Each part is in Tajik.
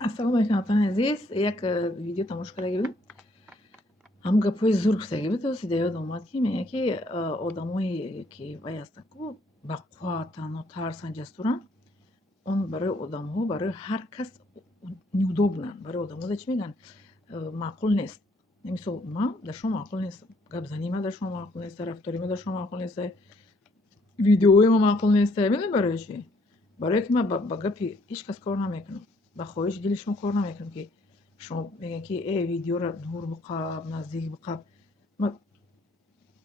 Assalomu alaykum ota aziz. Як видео тамошо карда будем. Ҳам гапҳои зур гуфтагӣ буд. Осида ёдам омад ки мегӯяд ки одамое ки вай ҳастанд-ку бақувватану тарсанд, ҷасуранд, он барои одамҳо, барои ҳар кас неудобнанд. Барои одамҳо чӣ мегӯянд? Маъқул нест. Мисол ман дар шумо маъқул нест. Гапзании ман дар шумо маъқул нест, рафтори ман дар шумо маъқул нест, видеои ман маъқул нест. Медонед барои чӣ? Барое ки ман ба гапи ҳеҷ кас кор намекунам. ба хоҳиши дили шумо кор намекунам, ки шумо мегӯед ки видеоро дур биқаб, наздик биқаб. Ман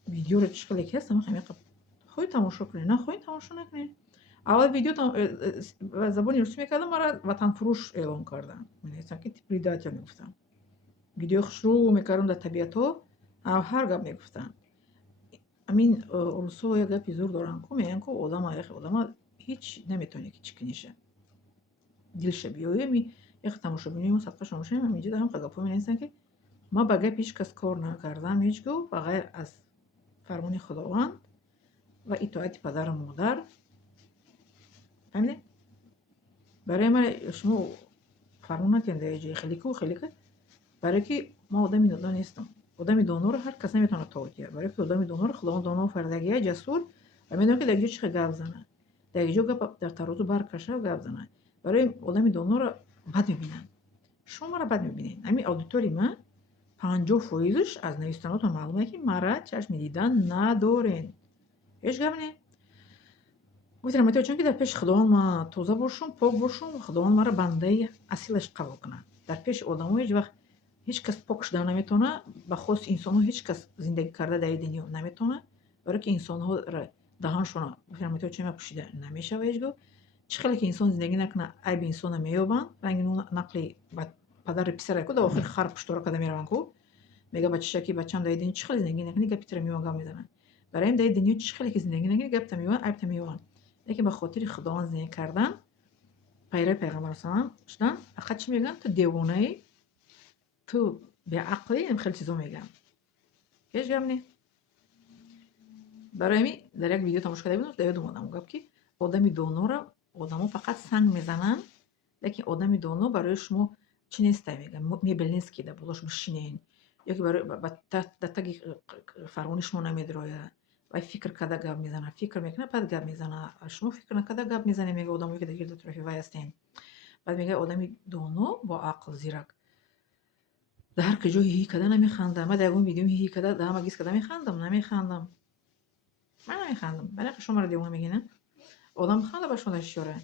видеоро чӣ қиле ки ҳастам мехоҳам як хоҳед тамошо кунед, на хоҳед тамошо накунед. Аввал видео ба забони русӣ мекардам, маро ватанфурӯш эълон карданд. Менависанд ки предател мегуфтанд. Видеои хушрӯ мекардам дар табиатҳо, ҳар гап мегуфтанд. Амин русҳо як гапи зур доранд, ку мегӯянд ку одама ҳеҷ наметавонед ки чӣ кунеша. Дилша биёями як тамошобинои мо сабқа шумо бошем, ҳаминҷо дар ҳамақа гапҳо менависанд ки ман ба гапи ҳеҷ кас кор накардам ҳеҷ гоҳ ба ғайр аз фармони Худованд ва итоати падару модар. фаҳмидед? Барои ман шумо фармон накунед дар ҷои хелику хелика, барое ки ман одами нодон нестам. Одами доноро ҳар кас наметавонад тобот гирад. Барое ки одами доноро Худованд доно офаридагия, ҷасур, ва медонад ки дар як ҷо чӣ хел гап занад. Дар як ҷо гап дар тарозу баркашад, гап занад. Барои одами доноро бад мебинанд. Шумо маро бад мебинед. Ҳамин аудиторияи ман 50% аз навистанотон маълуме ки маро чашми дидан надорен. Ҳеҷ гап не. Гуфтам чунки дар пеши Худованд ман тоза бошум, пок бошум, Худованд маро бандаи асилаш қабул кунад. Дар пеши одамҳо ҳеҷ вақт ҳеҷ кас пок шудан наметавонад, ба хоси инсонҳо ҳеч кас зиндагӣ карда дар ин дунё наметавонад, барое ки инсонҳоро даҳоншона чунин пӯшида намешавад ҳеҷ гоҳ. Чӣ хеле ки инсон зиндагӣ накунад, айби инсонро меёбанд. Ранги нақли падару писаре ку дар охир хар пуштора карда мераванд ку. Мегӯяд бачаша ки бачаам дар ин дунё чӣ хеле зиндагӣ накунӣ, гапи тира меёбанд, гап мезананд. Барои ҳамин дар ин дунё чӣ хеле ки зиндагӣ накунӣ, гапта меёбанд, айбта меёбанд. Лекин ба хотири Худованд зиндагӣ кардан, пайрави пайғамбар шудан, фақат чӣ мегӯянд? Ту девонаӣ, ту беақлӣ, хеле чизо мегӯянд. Ҳеҷ гап не. Барои ҳамин дар як видео тамошо карда будам, дар ёдам омад гап ки одами доноро одамҳо фақат санг мезананд, лекин одами доно барои шумо чӣ нестай, мегӯянд мебел нест ки дар болош бишинен, ё ки дар таги фармони шумо намедирояд. Вай фикр карда гап мезанад, фикр мекунад, баъд гап мезанад. Шумо фикр накарда гап мезанед, мегӯяд одамое ки дар гирду атрофи вай ҳастем. Баъд мегӯяд одами доно, боақл, зирак дар ҳар куҷо ҳиҳӣ карда намехандад. Ман дар ягон видеом ҳиҳӣ карда дар ҳама гис карда механдам? Намехандам. Ман намехандам. Барои ки шумо маро девона мегиранд. Одам биханда ба шумо дар чӣ ёрад?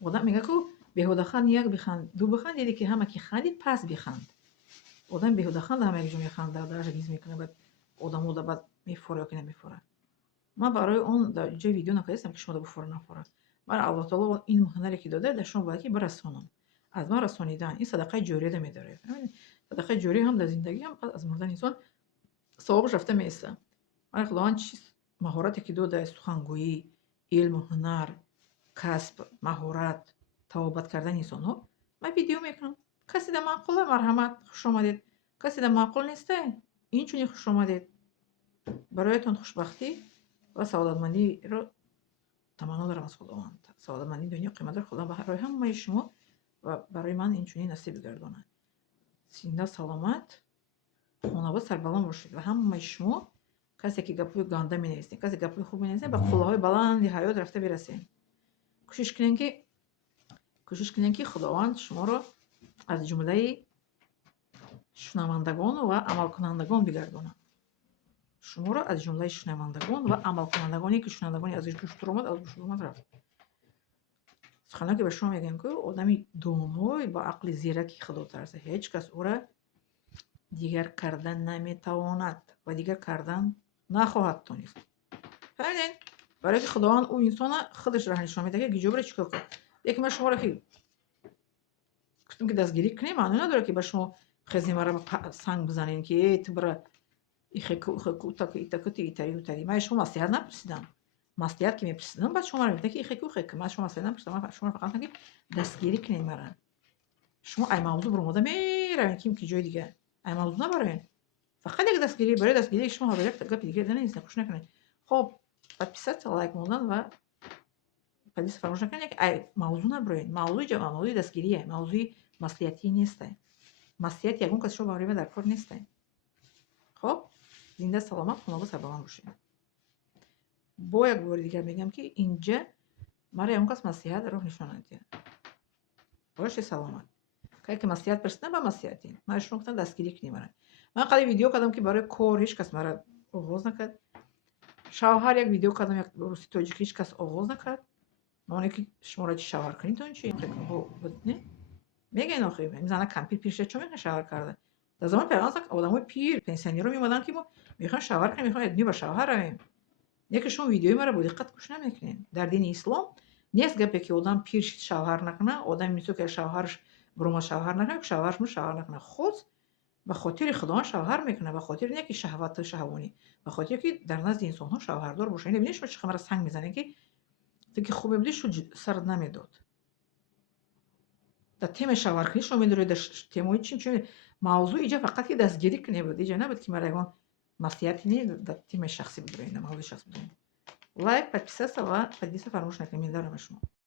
Одам мегӯяд ку беҳудаханд, як биханд, ду биханд, диде ки ҳама ки хандид, пас биханд. Одам беҳудаханд ҳама як ҷо механдад, дараша гис мекунад, баъд одамҳо баъд мефора ё ки намефора. Ман барои он дар ҷои видео накардастам ки шумо буфора нафора. Ман Аллоҳ таоло ин ҳунаре ки дода, дар шумо бояд ки барасонам. Аз ман расонидан ин садақаи ҷорида медорад. Садақаи ҷория ҳам дар зиндагӣ, ҳам аз мурдани инсон савобаш рафта меиста. Ман Худованд чӣ маҳорате ки дода, сухангӯӣ, илму ҳунар, касб, маҳорат, тавобат кардани инсонҳо, ман видео мекунам. Касида маъқула, марҳамат, хушомадед. Касида маъқул несте, инчунин хушомадед. Бароятон хушбахтӣ ва саодатмандиро таманно дорам аз Худованд. Саодатмандии дунё қиматдор Худованд барои ҳамаи шумо ва барои ман инчунин насиб гардонад. Зинда саломат, хонобод сарбаланд бошед ва ҳамаи шумо касе ки гапҳои ганда менависед, касе гапҳои хуб менависед, ба қуллаҳои баланди ҳаёт рафта бирасед. Кӯшиш кунед ки Худованд шуморо аз ҷумлаи шунавандагон ва амалкунандагон бигардонад. Шуморо аз ҷумлаи шунавандагон ва амалкунандагоне ки шунавандагони аз гӯштур омад, аз гӯштур омад рафт. суханоне ки ба шумо мегӯям ки одами донои ба ақли зираки Худотарса ҳеҷ кас ӯро дигар кардан наметавонад ва дигар кардан нахоҳад тонист. фаҳмидед? Барое ки Худованд ӯ инсона худаш раҳ нишон медиҳад ки ҷобро чӣ кор кунад. Лекин ман шуморо ки гуфтам ки дастгирӣ кунем, маъно надорад ки ба шумо хезем маро санг бизанем ки ту бара ихеку итаку итари утари. Ман шумо маслиҳат напурсидам. Маслиҳат ки мепурсидам, баъд шумо маро мегуфтед ки ихеку ихек. Ман шумо маслиҳат напурсидам. Ман шумо фақат гуфтам ки дастгирӣ кунед мара. Шумо ай мавзӯъ буромода меравед ки ҷои дигар. Ай мавзӯъ набароед. Фақат як дастгирӣ, барои дастгирии шумо ҳозир як гапи дигар данависед, хушк накунед. Хоб, подписаться, лайк мондан ва подписываться фаромӯш накунед. Ай мавзӯъ набуроед. Мавзӯи дастгирие, мавзӯи маслиҳатӣ несте. Маслиҳат ягон каси шумо баварӣ дар кор несте. хоб зинда саломат хунобод сарбаланд бошед. бо як бори дигар мегӯям ки инҷа мара ягон кас маслиҳат роҳ нишон надиҳад. бошед саломат. кае ки маслиҳат пирсида ба маслиҳатӣ ман шумо гуфтам дастгирӣ кунӣ мара. ман қади видео кардам ки барои кор ҳеҷ кас мара оғоз накард. шавҳар як видео кардам, як рӯси тоҷикӣ ҳеҷ кас оғоз накард. мане ки шуморо чӣ шавҳар кунитон чи не мегӯед охир мизана кампир пир шуда чӣ мехоҳед шавҳар карда. дар замони пайғамбар одамои пир пенсионерҳо меомаданд ки мо мехоҳем шавҳар кунем, мехоҳем як дунё ба шавҳар равем. не ки шумо видеои маро бо диққат гӯш намекунед. дар дини ислом нест гапе ки одам пир шид шавҳар накунад, одами мисол ки шавҳараш биромад шавҳар накунад, шавҳараш мурд шавҳар накунад. худ ба хотири худованд шавҳар мекунад, ба хотири не ки шаҳвату шаҳвонӣ, ба хотире ки дар назди инсонҳо шавҳардор бошад. бинед шумо чӣ қадр санг мезанед ки фикри хуб мебудӣ шуд сарат намедод. дар темаи шавҳаркунӣ шумо медоред дар темаи чӣ мавзӯи иҷа фақат ки дастгирӣ кунед буд. иҷа набуд ки мара ягон маслиҳати не дар темаи шахсӣ бидроед, дар мавзӯи шахсӣ бидроед. лайк, подписаться ва поделиться фаромӯш накунед. Миннатдорам аз шумо.